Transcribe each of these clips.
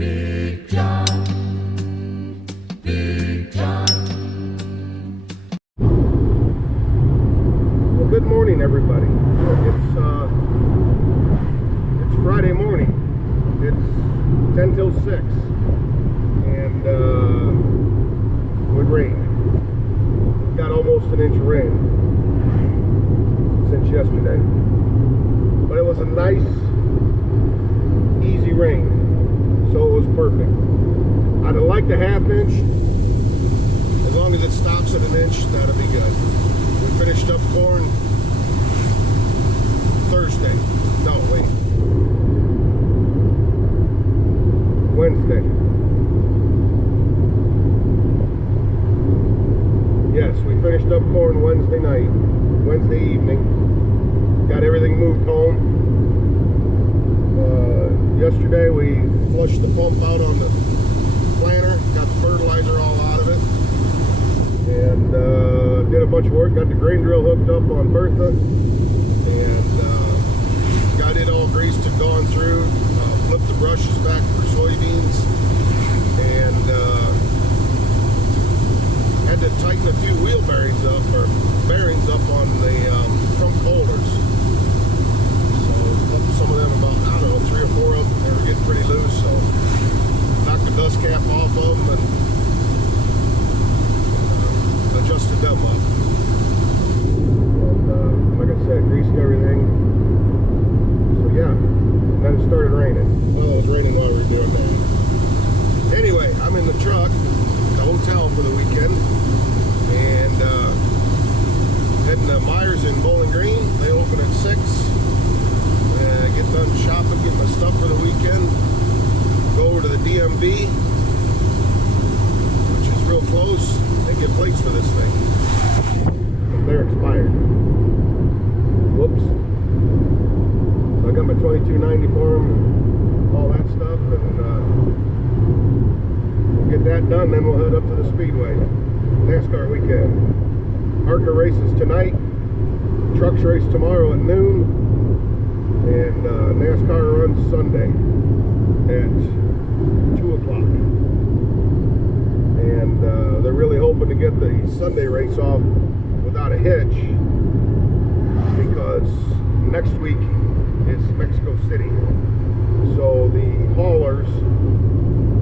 Big John, Big John. Well, good morning, everybody. It's Friday morning. It's 10 till 6, and with rain. We've got almost an inch of rain since yesterday, but it was a nice, easy rain, so it was perfect. I'd have liked a half inch. As long as it stops at an inch, that'll be good. We finished up corn Thursday. No, wait. Wednesday. Yes, we finished up corn Wednesday night, Wednesday evening. Got everything moved home. Yesterday we flushed the pump out on the planter, got the fertilizer all out of it, and did a bunch of work. Got the grain drill hooked up on Bertha, and got it all greased and gone through. Flipped the brushes back for soybeans, and had to tighten a few wheel bearings up, or bearings up on the front holders. So some of them, about, I don't know, 3 or 4 of them, they were getting pretty loose, so knocked the dust cap off of them and adjusted them up. And like I said, greased everything. So yeah, then it started raining. Well, it was raining while we were doing that. Anyway, I'm in the truck at the hotel for the weekend, and heading to M.I.S in Bowling Green. They open at 6. Get done shopping, get my stuff for the weekend. Go over to the DMV, which is real close. They get plates for this thing. They're expired. Whoops. So I got my 2290 for them, all that stuff, and we'll get that done, then we'll head up to the Speedway. NASCAR weekend. ARCA races tonight, trucks race tomorrow at noon, and NASCAR runs Sunday at 2 o'clock. And they're really hoping to get the Sunday race off without a hitch, because next week is Mexico City. So the haulers,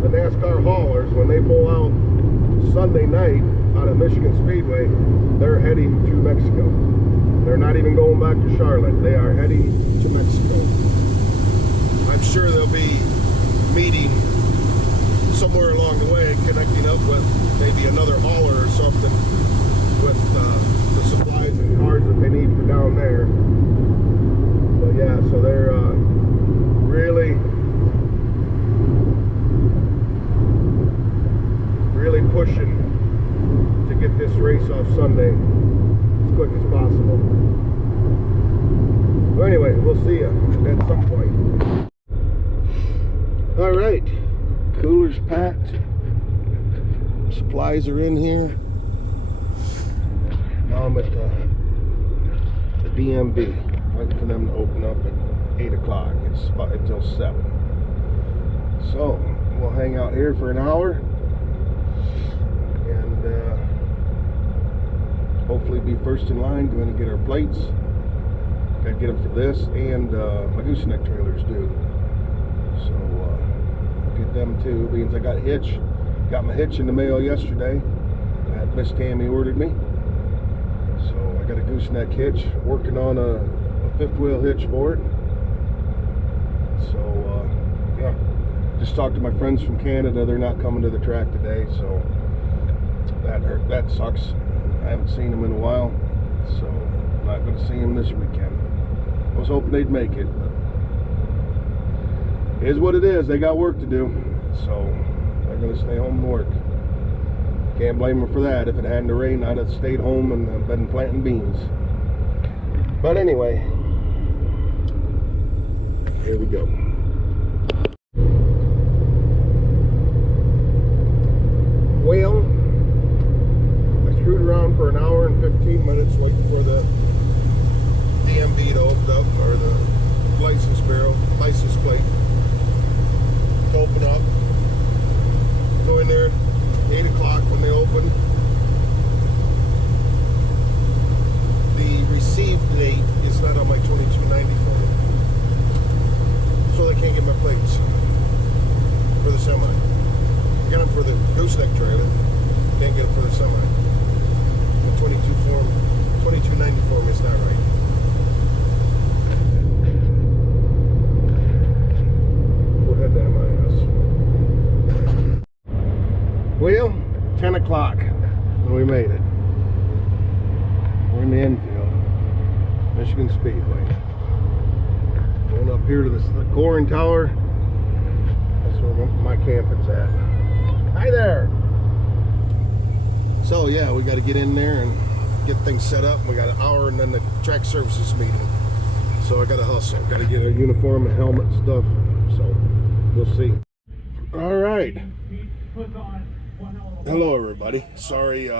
the NASCAR haulers, when they pull out Sunday night out of Michigan Speedway, they're heading to Mexico. They're not even going back to Charlotte. They are heading to Mexico. I'm sure they'll be meeting somewhere along the way, connecting up with maybe another hauler or something with the supplies and cars that they need for down there. But yeah, so they're really pushing to get this race off Sunday as quick as possible. So anyway, we'll see you at some point. All right, cooler's packed, supplies are in here. Now I'm at the DMV, waiting for them to open up at 8 o'clock. It's about until 7. So we'll hang out here for an hour and hopefully be first in line, going to get our plates. Got to get them for this, and my gooseneck trailers due. So get them too, because I got a hitch. Got my hitch in the mail yesterday. Miss Tammy ordered me. So I got a gooseneck hitch, working on a 5th wheel hitch for it. So yeah, just talked to my friends from Canada. They're not coming to the track today, so that sucks. I haven't seen them in a while, so I'm not going to see them this weekend. I was hoping they'd make it, but it is what it is. They got work to do, so they're going to stay home and work. Can't blame them for that. If it hadn't rained, I'd have stayed home and been planting beans. But anyway, here we go. Well, I screwed around for an hour and 15 minutes waiting for the DMV to open up, or the license plate to open up. semi. I got them for the gooseneck trailer. Can't get them for the semi. The 22 form, 2290 form is not right. We'll head to M.I.S. Well, 10 o'clock and we made it. We're in the infield, Michigan Speedway. Going up here to the Coring Tower. That's where my camping's at. Hi there. So yeah, we got to get in there and get things set up. We got an hour and then the track services meeting. So I got to hustle. Got to get a uniform and helmet and stuff. So we'll see. All right. Hello everybody. Sorry,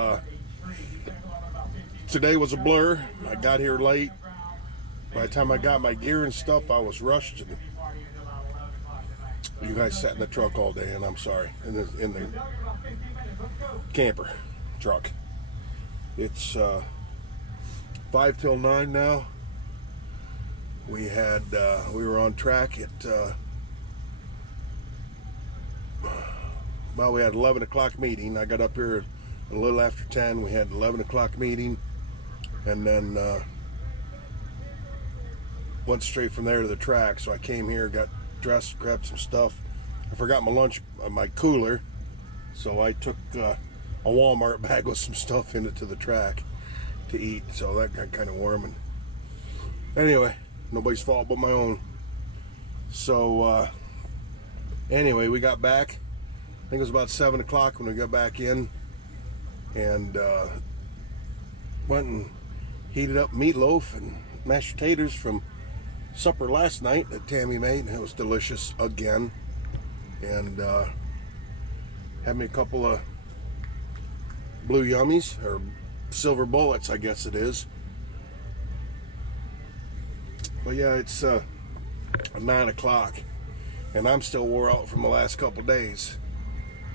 today was a blur. I got here late. By the time I got my gear and stuff, I was rushed. And you guys sat in the truck all day, and I'm sorry, in the camper truck. It's 5 till 9 now. We were on track at well, we had 11 o'clock meeting. I got up here a little after 10. We had 11 o'clock meeting, and then went straight from there to the track. So I came here, got dressed, grabbed some stuff. I forgot my lunch, my cooler, so I took a Walmart bag with some stuff in it to the track to eat. So that got kind of warm, and anyway, nobody's fault but my own. So anyway, we got back. I think it was about 7 o'clock when we got back in, and went and heated up meatloaf and mashed potatoes from supper last night that Tammy made, and it was delicious again. And had me a couple of blue yummies, or silver bullets, I guess it is. But yeah, it's 9 o'clock, and I'm still wore out from the last couple days.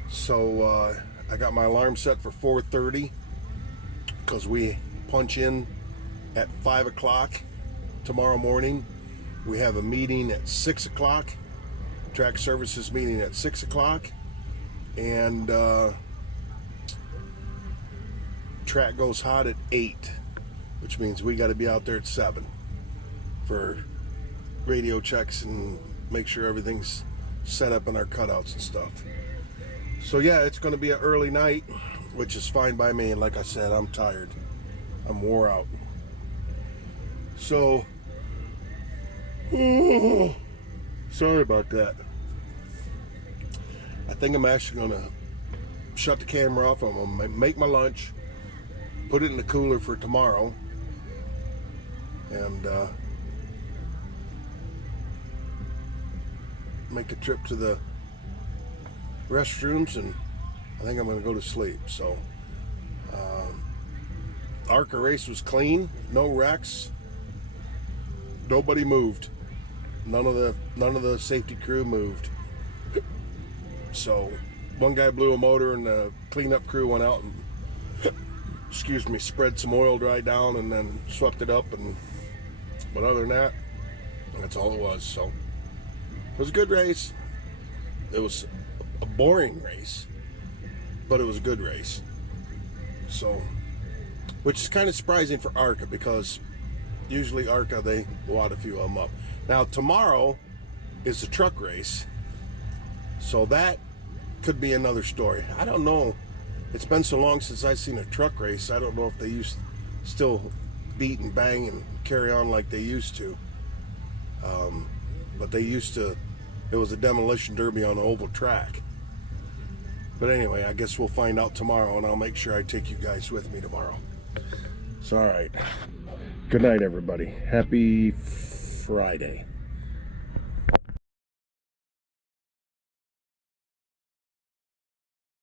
So I got my alarm set for 4:30 because we punch in at 5 o'clock tomorrow morning. We have a meeting at 6 o'clock, track services meeting at 6 o'clock, and track goes hot at 8, which means we got to be out there at 7 for radio checks and make sure everything's set up in our cutouts and stuff. So yeah, it's going to be an early night, which is fine by me. And like I said, I'm tired. I'm wore out. So, sorry about that. I think I'm actually going to shut the camera off. I'm going to make my lunch, put it in the cooler for tomorrow, and make a trip to the restrooms, and I think I'm going to go to sleep. So ARCA race was clean, no wrecks, nobody moved, none of the safety crew moved. So one guy blew a motor, and the cleanup crew went out and excuse me, spread some oil dry down and then swept it up, but other than that, that's all it was. So it was a good race. It was a boring race, but it was a good race. So, which is kind of surprising for ARCA, because usually ARCA, they wad a few of them up. Now tomorrow is the truck race, so that could be another story. I don't know. It's been so long since I've seen a truck race. I don't know if they still beat and bang and carry on like they used to. But they used to. It was a demolition derby on an oval track. But anyway, I guess we'll find out tomorrow, and I'll make sure I take you guys with me tomorrow. So, all right. Good night, everybody. Happy Friday.